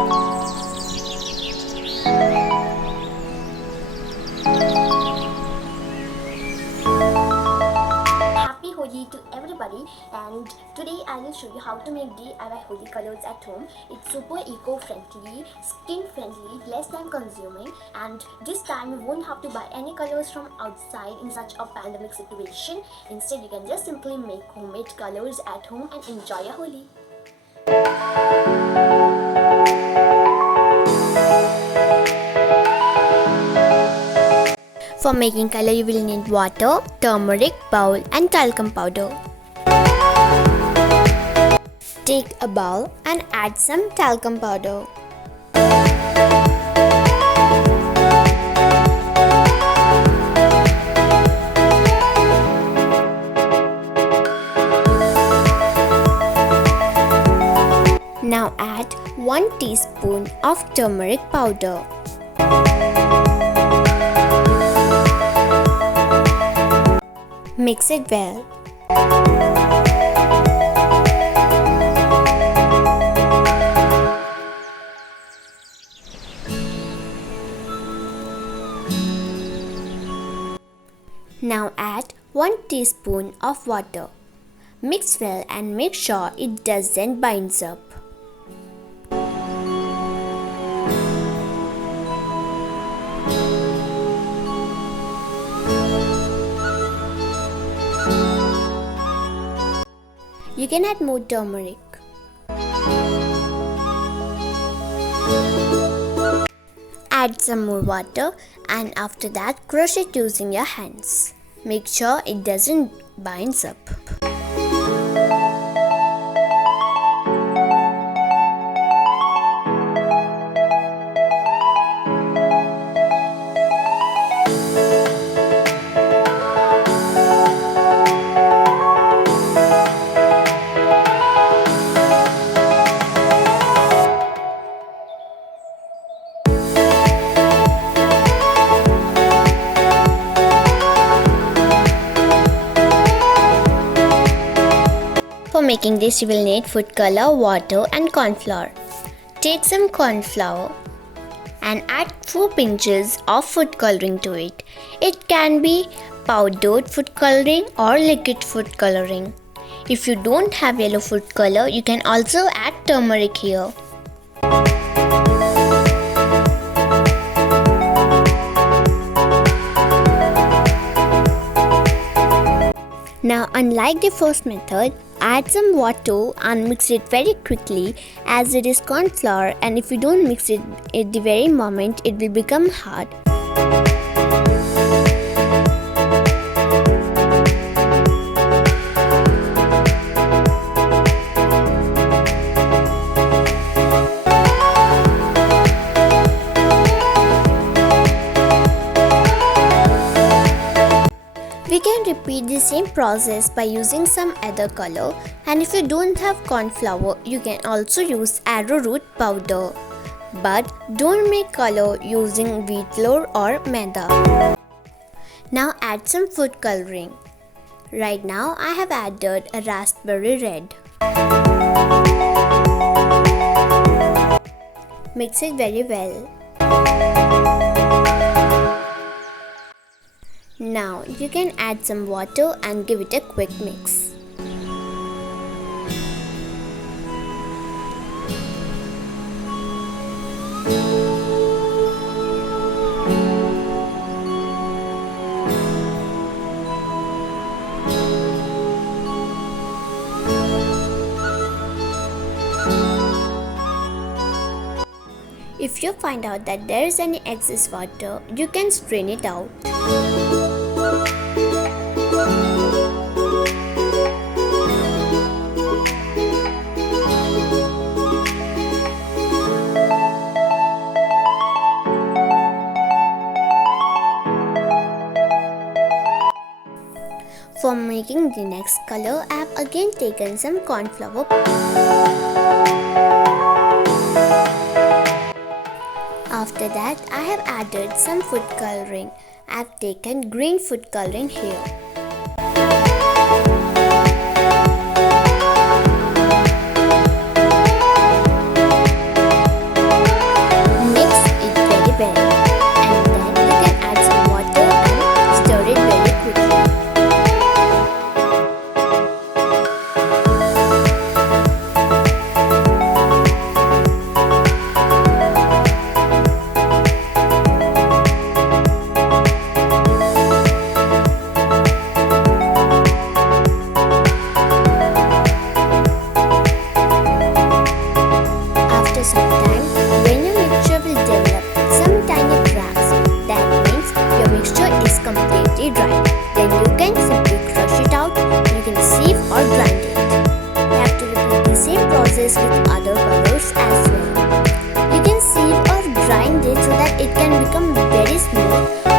Happy Holi to everybody, and today I will show you how to make DIY Holi colors at home. It's super eco-friendly, skin-friendly, less time consuming, and this time you won't have to buy any colors from outside in such a pandemic situation. Instead, you can just simply make homemade colors at home and enjoy a Holi. For making color, you will need water, turmeric, bowl and talcum powder. Take a bowl and add some talcum powder. Now add 1 teaspoon of turmeric powder. Mix it well. Now add 1 teaspoon of water. Mix well and make sure it doesn't bind up. You can add more turmeric. Add some more water and after that crush it using your hands. Make sure it doesn't bind up. For making this, you will need food color, water and cornflour. Take some cornflour and add 4 pinches of food coloring to it. It can be powdered food coloring or liquid food coloring. If you don't have yellow food color, you can also add turmeric here. Now, unlike the first method, add some water and mix it very quickly as it is corn flour, and if you don't mix it at the very moment, it will become hard. We can repeat the same process by using some other color, and if you don't have corn flour, you can also use arrowroot powder. But don't make color using wheat flour or maida. Now add some food coloring. Right now I have added a raspberry red. Mix it very well. Now you can add some water and give it a quick mix. If you find out that there is any excess water, you can strain it out. For making the next color, I have again taken some cornflour. After that, I have added some food coloring. I have taken green food coloring here. process with other colors as well. You can sieve or grind it so that it can become very smooth